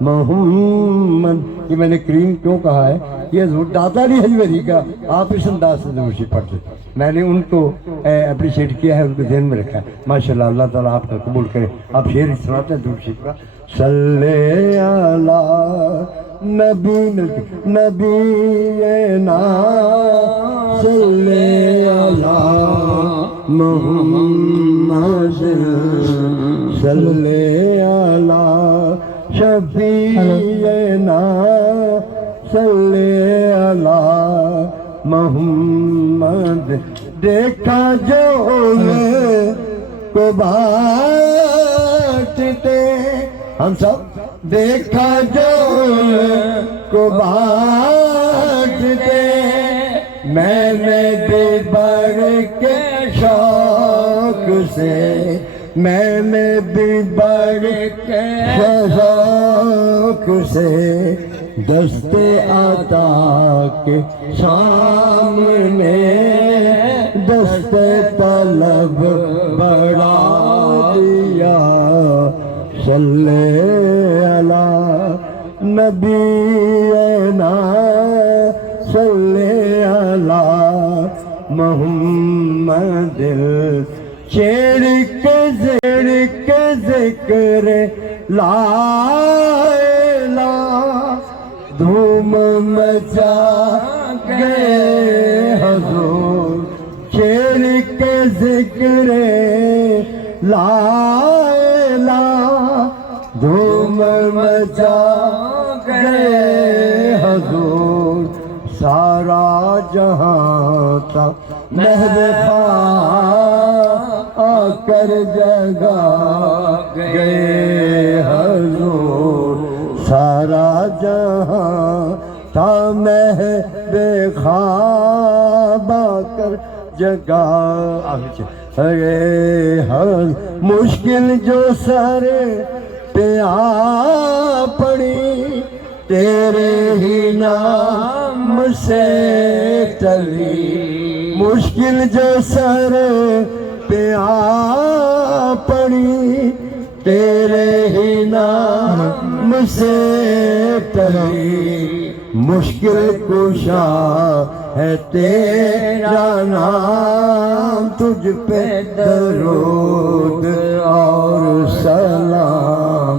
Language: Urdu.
محمد، یہ میں نے کریم کیوں کہا ہے؟ یہ داتا علی حجویری کا آپ اس انداز سے درود شریف پڑھتے، میں نے ان کو اپریشیٹ کیا ہے، ان کو ذہن میں رکھا ہے۔ ماشاءاللہ، اللہ تعالیٰ آپ کا قبول کرے۔ آپ شعر سناتے ہیں درود شریف کا؟ صلی علی نبی نبینا صلی علی محمد صلی علی شفیعنا صلی علی محمد۔ دیکھا جو یہ کو بانٹتے، ہم سب دیکھا جو یہ کو بانٹتے، میں نے بھی بڑھ کے شوق سے، میں نے بھی بڑھ کے شوق سے دست عطا کے سامنے دست طلب بڑھا دیا۔ صلی علی نبینا صلی علی محمد۔ چڑھ کے ذکر لا الہ، دھوم مچا گئے حضور۔ چڑھ کے ذکر لا الہ، دھوم مچا گئے حضور۔ سارا جہاں تھا محو خواہ، آ کر جگا گئے حضور۔ سارا جہاں تھا محو خواب، آ کر جگا گئے حضور۔ مشکل جو سر پہ آ پڑی، تیرے ہی نام سے ٹلی۔ مشکل جو سر پہ آ پڑی، تیرے ہی نام سے ٹلی۔ مشکل کشا ہے تیرا نام، تجھ پہ درود اور سلام۔